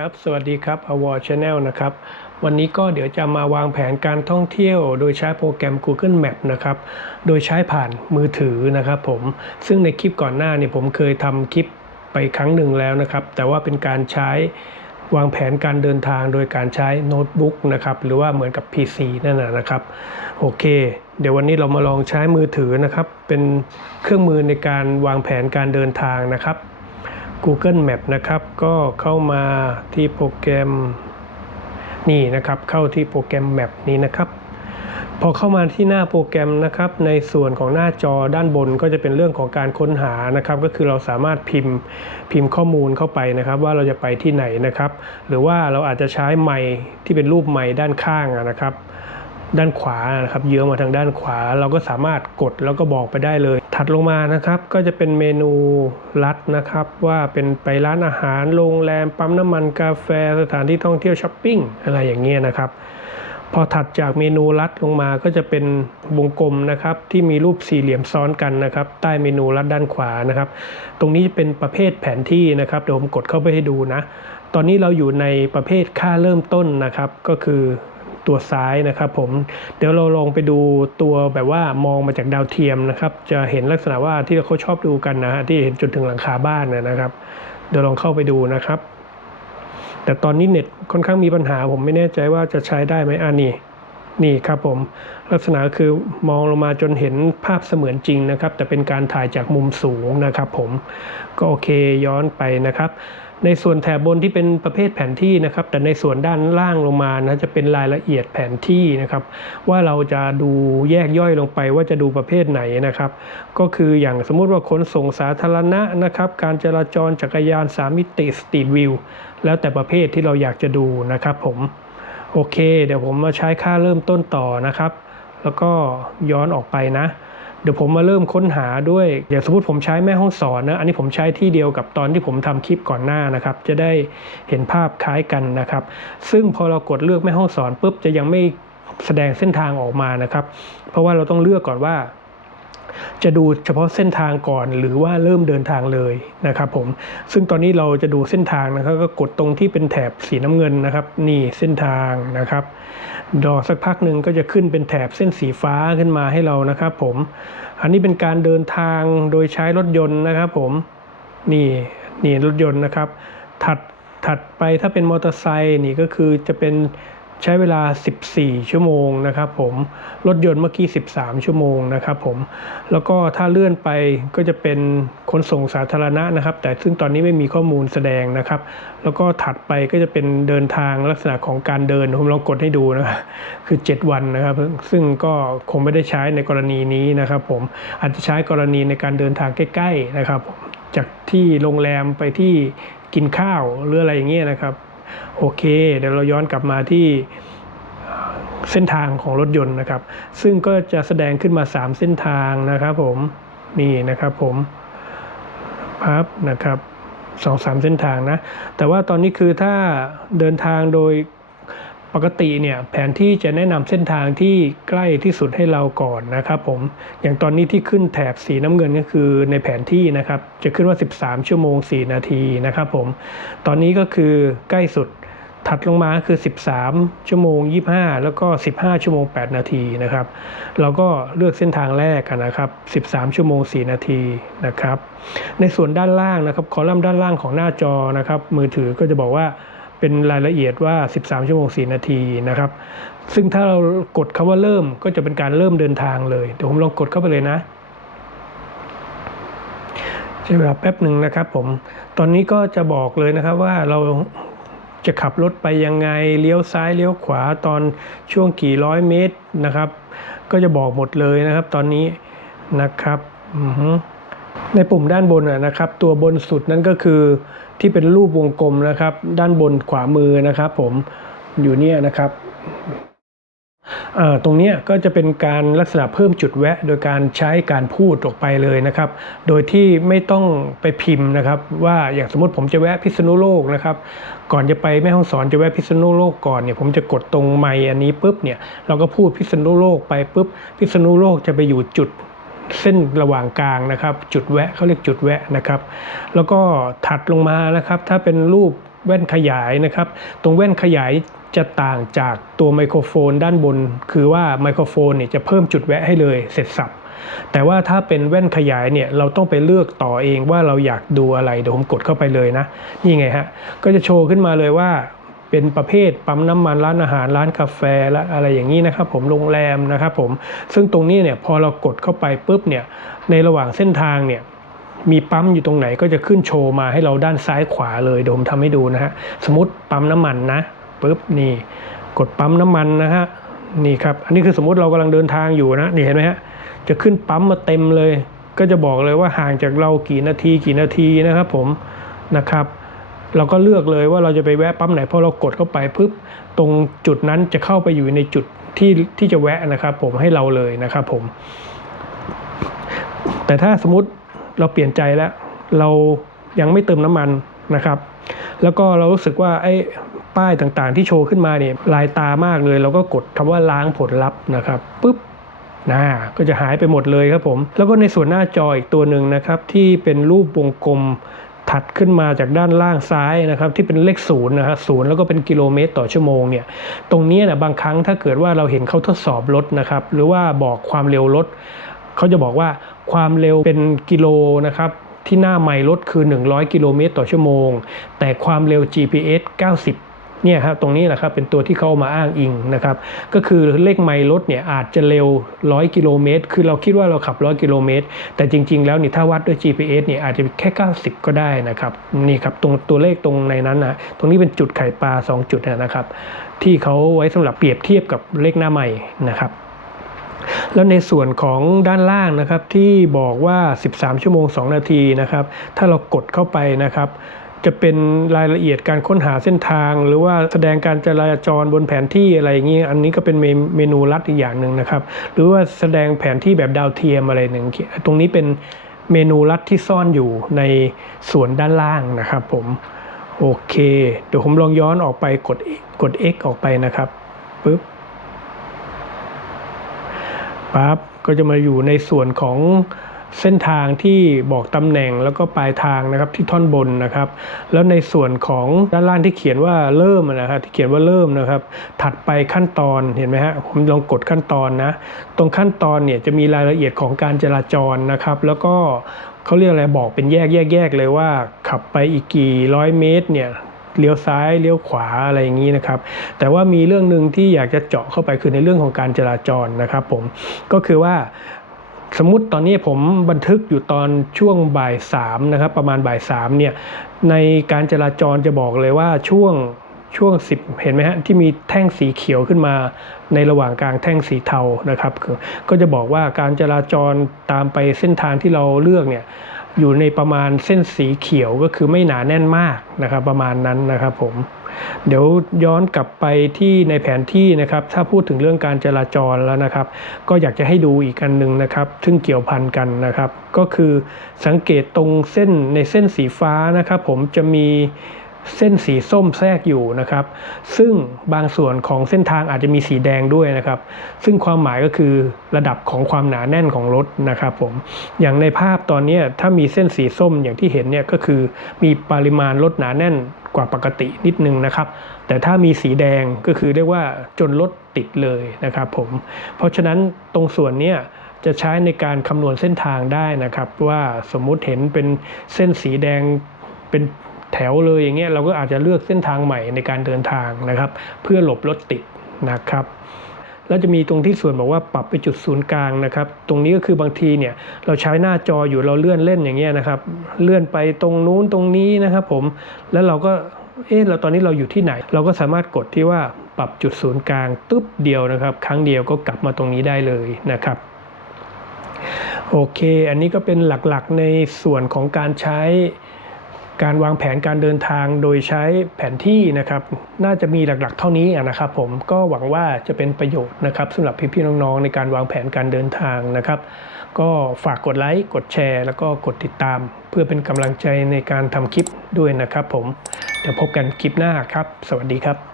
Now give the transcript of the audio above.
ครับ สวัสดีครับ a w a r Channel นะครับ วันนี้ก็เดี๋ยวจะมาวางแผนการท่องเที่ยว โดยใช้โปรแกรม Google Map นะครับ โดยใช้ผ่านมือถือนะครับผม ซึ่งในคลิปก่อนหน้าเนี่ยผมเคยทำคลิปไปครั้งหนึ่งแล้วนะครับ แต่ว่าเป็นการใช้วางแผนการเดินทางโดยการใช้โน้ตบุ๊กนะครับ หรือว่าเหมือนกับ PC นั่นนะนะครับ โอเค เดี๋ยววันนี้เรามาลองใช้มือถือนะครับ เป็นเครื่องมือในการวางแผนการเดินทางนะครับ Google Map นะครับ ก็เข้ามาที่โปรแกรมนี่นะครับ เข้าที่โปรแกรม Map นี้นะครับ พอเข้ามาที่หน้าโปรแกรมนะครับ ในส่วนของหน้าจอด้านบนก็จะเป็นเรื่องของการค้นหานะครับ ก็คือเราสามารถพิมพ์พิมพ์ข้อมูลเข้าไปนะครับ ว่าเราจะไปที่ไหนนะครับ หรือว่าเราอาจจะใช้ไมค์ที่เป็นรูปไมค์ด้านข้างนะครับ ด้านขวานะครับ เยื้องมาทางด้านขวา เราก็สามารถกดแล้วก็บอกไปได้เลย ถัดลงมานะครับก็จะเป็นเมนูลัดนะครับ ว่าเป็นไปร้านอาหารโรงแรมปั๊มน้ำมันกาแฟสถานที่ท่องเที่ยวช้อปปิ้งอะไรอย่างเงี้ยนะครับ พอถัดจากเมนูลัดลงมาก็จะเป็นวงกลมนะครับที่มีรูปสี่เหลี่ยมซ้อนกันนะครับ ใต้เมนูลัดด้านขวานะครับ ตรงนี้จะเป็นประเภทแผนที่นะครับเดี๋ยวผมกดเข้าไปให้ดูนะ ตอนนี้เราอยู่ในประเภทค่าเริ่มต้นนะครับ ก็คือ ตัวซ้ายนะครับผมเดี๋ยวเราลองไปดูตัวแบบว่ามองมาจากดาวเทียมนะครับ จะเห็นลักษณะว่าที่เขาชอบดูกันนะฮะที่เห็นจนถึงหลังคาบ้านนะครับ เดี๋ยวลองเข้าไปดูนะครับ แต่ตอนนี้เน็ตค่อนข้างมีปัญหา ผมไม่แน่ใจว่าจะใช้ได้ไหมอ่านี่นี่ครับผมลักษณะคือมองลงมาจนเห็นภาพเสมือนจริงนะครับ แต่เป็นการถ่ายจากมุมสูงนะครับ ผมก็โอเคย้อนไปนะครับ ในส่วนแถบบนที่เป็นประเภทแผนที่นะครับ แต่ในส่วนด้านล่างลงมานะจะเป็นรายละเอียดแผนที่นะครับ ว่าเราจะดูแยกย่อยลงไปว่าจะดูประเภทไหนนะครับ ก็คืออย่างสมมุติว่าขนส่งสาธารณะนะครับ การจราจรจักรยานสามมิติสตรีทวิวแล้วแต่ประเภทที่เราอยากจะดูนะครับผมโอเค เดี๋ยวผมมาใช้ค่าเริ่มต้นต่อนะครับ แล้วก็ย้อนออกไปนะ เดี๋ยวผมมาเริ่มค้นหาด้วยอย่างสมมติผมใช้แม่ห้องสอนนะ อันนี้ผมใช้ที่เดียวกับตอนที่ผมทำคลิปก่อนหน้านะครับ จะได้เห็นภาพคล้ายกันนะครับ ซึ่งพอเรากดเลือกแม่ห้องสอนปุ๊บจะยังไม่แสดงเส้นทางออกมานะครับ เพราะว่าเราต้องเลือกก่อนว่าจะดูเฉพาะเส้นทางก่อนหรือว่าเริ่มเดินทางเลยนะครับผมซึ่งตอนนี้เราจะดูเส้นทางนะครับ ก็กดตรงที่เป็นแถบสีน้ำเงินนะครับ นี่เส้นทางนะครับ รอสักพักหนึ่งก็จะขึ้นเป็นแถบเส้นสีฟ้าขึ้นมาให้เรานะครับผมอันนี้เป็นการเดินทางโดยใช้รถยนต์นะครับผมนี่นี่รถยนต์นะครับ ถัดถัดไปถ้าเป็นมอเตอร์ไซค์นี่ก็คือจะเป็น ใช้เวลา 14 ชั่วโมงนะครับผมรถยนต์เมื่อกี้ 13 ชั่วโมงนะครับผมแล้วก็ถ้าเลื่อนไปก็จะเป็นขนส่งสาธารณะนะครับ แต่ซึ่งตอนนี้ไม่มีข้อมูลแสดงนะครับ แล้วก็ถัดไปก็จะเป็นเดินทางลักษณะของการเดินผมลองกดให้ดูนะคือ 7 วันนะครับ ซึ่งก็คงไม่ได้ใช้ในกรณีนี้นะครับ ผมอาจจะใช้กรณีในการเดินทางใกล้ ๆ นะครับจากที่โรงแรมไปที่กินข้าวหรืออะไรอย่างเงี้ยนะครับ โอเค เดี๋ยวเราย้อนกลับมาที่เส้นทางของรถยนต์นะครับ ซึ่งก็จะแสดงขึ้นมา 3 เส้นทางนะครับผมนี่นะครับผมพับนะครับสองสามเส้นทางนะ แต่ว่าตอนนี้คือถ้าเดินทางโดย ปกติเนี่ยแผนที่จะแนะนำเส้นทางที่ใกล้ที่สุดให้เราก่อนนะครับผมอย่างตอนนี้ที่ขึ้นแถบสีน้ำเงินก็คือในแผนที่นะครับจะขึ้นว่า 13 ชั่วโมง 4 นาทีนะครับผมตอนนี้ก็คือใกล้สุดถัดลงมาคือ 13 ชั่วโมง 25 แล้วก็ 15 ชั่วโมง 8 นาทีนะครับ เราก็เลือกเส้นทางแรกกันนะครับ 13 ชั่วโมง 4 นาทีนะครับ ในส่วนด้านล่างนะครับ คอลัมน์ด้านล่างของหน้าจอนะครับ มือถือก็จะบอกว่า เป็นรายละเอียดว่า 13 ชั่วโมง 4 นาทีนะครับ ซึ่งถ้าเรากดคาว่าเริ่มก็จะเป็นการเริ่มเดินทางเลยเดี๋ยวผมลองกดเข้าไปเลยนะใช้เวลาแป๊บหนึ่งนะครับผม ตอนนี้ก็จะบอกเลยนะครับว่าเราจะขับรถไปยังไง เลี้ยวซ้ายเลี้ยวขวาตอนช่วงกี่ร้อยเมตรนะครับ ก็จะบอกหมดเลยนะครับตอนนี้นะครับ อือ ในปุ่มด้านบนนะครับ ตัวบนสุดนั่นก็คือที่เป็นรูปวงกลมนะครับ ด้านบนขวามือนะครับ ผมอยู่เนี่ยนะครับตรงเนี้ยก็จะเป็นการลักษณะเพิ่มจุดแวะ โดยการใช้การพูดออกไปเลยนะครับ โดยที่ไม่ต้องไปพิมพ์นะครับ ว่าอย่างสมมติผมจะแวะพิษณุโลกนะครับ ก่อนจะไปแม่ฮ่องสอนจะแวะพิษณุโลกก่อนเนี่ยผมจะกดตรงไมอันนี้ปุ๊บเนี่ยเราก็พูดพิษณุโลกไปปุ๊บพิษณุโลกจะไปอยู่จุด เส้นระหว่างกลางนะครับ จุดแวะเขาเรียกจุดแวะนะครับ แล้วก็ถัดลงมานะครับ ถ้าเป็นรูปแว่นขยายนะครับ ตรงแว่นขยายจะต่างจากตัวไมโครโฟนด้านบน คือว่าไมโครโฟนเนี่ยจะเพิ่มจุดแวะให้เลยเสร็จสับแต่ว่าถ้าเป็นแว่นขยายเนี่ยเราต้องไปเลือกต่อเองว่าเราอยากดูอะไรเดี๋ยวผมกดเข้าไปเลยนะ นี่ไงฮะก็จะโชว์ขึ้นมาเลยว่า เป็นประเภทปั๊มน้ำมันร้านอาหารร้านกาแฟและอะไรอย่างนี้นะครับผมโรงแรมนะครับผมซึ่งตรงนี้เนี่ยพอเรากดเข้าไปปุ๊บเนี่ยในระหว่างเส้นทางเนี่ยมีปั๊มอยู่ตรงไหนก็จะขึ้นโชว์มาให้เราด้านซ้ายขวาเลยเดี๋ยวผมทำให้ดูนะฮะสมมติปั๊มน้ำมันนะปุ๊บนี่กดปั๊มน้ำมันนะฮะนี่ครับอันนี้คือสมมติเรากำลังเดินทางอยู่นะนี่เห็นไหมฮะจะขึ้นปั๊มมาเต็มเลย ก็จะบอกเลยว่าห่างจากเรากี่นาทีกี่นาทีนะครับผมนะครับ เราก็เลือกเลยว่าเราจะไปแวะปั๊มไหนพอเรากดเข้าไปปุ๊บตรงจุดนั้นจะเข้าไปอยู่ในจุดที่ที่จะแวะนะครับผมให้เราเลยนะครับผม แต่ถ้าสมมติเราเปลี่ยนใจแล้ว เรายังไม่เติมน้ำมันนะครับ แล้วก็เรารู้สึกว่าไอ้ป้ายต่างๆ ที่โชว์ขึ้นมาเนี่ยลายตามากเลยเราก็กดคำว่าล้างผลลัพธ์นะครับปุ๊บนะก็จะหายไปหมดเลยครับผม แล้วก็ในส่วนหน้าจออีกตัวหนึ่งนะครับ ที่เป็นรูปวงกลม ถัดขึ้นมาจากด้านล่างซ้ายนะครับที่เป็นเลขศูนย์นะฮะศูนย์แล้วก็เป็นกิโลเมตรต่อชั่วโมงเนี่ยตรงนี้นะบางครั้งถ้าเกิดว่าเราเห็นเขาทดสอบรถนะครับหรือว่าบอกความเร็วรถเขาจะบอกว่าความเร็วเป็นกิโลนะครับที่หน้าไมล์รถคือ 100 กิโลเมตรต่อชั่วโมง แต่ความเร็ว GPS 90 เนี่ยครับตรงนี้แหละครับเป็นตัวที่เขาเอามาอ้างอิงนะครับก็คือเลขไมล์รถเนี่ยอาจจะเร็ว 100 กิโลเมตร คือเราคิดว่าเราขับ 100 กิโลเมตร แต่จริง ๆ แล้วนี่ถ้าวัดด้วย GPS เนี่ยอาจจะแค่ 90 ก็ได้นะครับนี่ครับตรงตัวเลขตรงในนั้นนะตรงนี้เป็นจุดไข่ปลา 2 จุดนะครับที่เขาไว้สำหรับเปรียบเทียบกับเลขหน้าไมล์นะครับแล้วในส่วนของด้านล่างนะครับที่บอกว่า 13 ชั่วโมง 2 นาทีนะครับ ถ้าเรากดเข้าไปนะครับ จะเป็นรายละเอียดการค้นหาเส้นทาง หรือว่าแสดงการจราจรบนแผนที่อะไรอย่างนี้ อันนี้ก็เป็นเมนูลัดอีกอย่างหนึ่งนะครับ หรือว่าแสดงแผนที่แบบดาวเทียมอะไรหนึ่งตรงนี้เป็นเมนูลัดที่ซ่อนอยู่ในส่วนด้านล่างนะครับผมโอเค เดี๋ยวผมลองย้อนออกไปกดกด X ออกไปนะครับปึ๊บปั๊บก็จะมาอยู่ในส่วนของ เส้นทางที่บอกตำแหน่งแล้วก็ปลายทางนะครับที่ท่อนบนนะครับ แล้วในส่วนของด้านล่างที่เขียนว่าเริ่มนะครับที่เขียนว่าเริ่มนะครับ ถัดไปขั้นตอนเห็นไหมฮะผมลองกดขั้นตอนนะ ตรงขั้นตอนเนี่ยจะมีรายละเอียดของการจราจรนะครับ แล้วก็เขาเรียกอะไรบอกเป็นแยกแยกแยกเลยว่า ขับไปอีกกี่ร้อยเมตรเนี่ยเลี้ยวซ้ายเลี้ยวขวาอะไรอย่างนี้นะครับ แต่ว่ามีเรื่องหนึ่งที่อยากจะเจาะเข้าไปคือในเรื่องของการจราจรนะครับผมก็คือว่า สมมติตอนนี้ผมบันทึกอยู่ตอนช่วงบ่ายสามนะครับประมาณบ่ายสามเนี่ยในการจราจรจะบอกเลยว่าช่วงช่วง 10 เห็นไหมฮะที่มีแท่งสีเขียวขึ้นมาในระหว่างกลางแท่งสีเทานะครับคือก็จะบอกว่าการจราจรตามไปเส้นทางที่เราเลือกเนี่ยอยู่ในประมาณเส้นสีเขียวก็คือไม่หนาแน่นมากนะครับประมาณนั้นนะครับผม เดี๋ยวย้อนกลับไปที่ในแผนที่นะครับ ถ้าพูดถึงเรื่องการจราจรแล้วนะครับ ก็อยากจะให้ดูอีกอันหนึ่งนะครับ ซึ่งเกี่ยวพันกันนะครับ ก็คือสังเกตตรงเส้นในเส้นสีฟ้านะครับ ผมจะมี เส้นสีส้มแทรกอยู่นะครับ ซึ่งบางส่วนของเส้นทางอาจจะมีสีแดงด้วยนะครับ ซึ่งความหมายก็คือระดับของความหนาแน่นของรถนะครับผมอย่างในภาพตอนนี้ถ้ามีเส้นสีส้มอย่างที่เห็นเนี่ยก็คือมีปริมาณรถหนาแน่นกว่าปกตินิดนึงนะครับ แต่ถ้ามีสีแดงก็คือเรียกว่าจนรถติดเลยนะครับผมเพราะฉะนั้นตรงส่วนเนี้ยจะใช้ในการคำนวณเส้นทางได้นะครับ ว่าสมมุติเห็นเป็นเส้นสีแดงเป็น แถวเลยอย่างเงี้ยเราก็อาจจะเลือกเส้นทางใหม่ในการเดินทางนะครับ เพื่อหลบรถติดนะครับแล้วจะมีตรงที่ส่วนบอกว่าปรับไปจุดศูนย์กลางนะครับ ตรงนี้ก็คือบางทีเนี่ยเราใช้หน้าจออยู่เราเลื่อนเล่นอย่างเงี้ยนะครับ เลื่อนไปตรงนู้นตรงนี้นะครับผมแล้วเราก็เอ๊ะเราตอนนี้เราอยู่ที่ไหน เราก็สามารถกดที่ว่าปรับจุดศูนย์กลางตึ๊บเดียวนะครับ ครั้งเดียวก็กลับมาตรงนี้ได้เลยนะครับโอเค อันนี้ก็เป็นหลักๆในส่วนของการใช้ การวางแผนการเดินทางโดยใช้แผนที่นะครับ น่าจะมีหลักๆ เท่านี้นะครับ ผมก็หวังว่าจะเป็นประโยชน์นะครับสำหรับพี่ๆน้องๆในการวางแผนการเดินทางนะครับ ก็ฝากกดไลค์กดแชร์ แล้วก็กดติดตาม เพื่อเป็นกำลังใจในการทำคลิปด้วยนะครับ ผมเดี๋ยวพบกันคลิปหน้าครับ สวัสดีครับ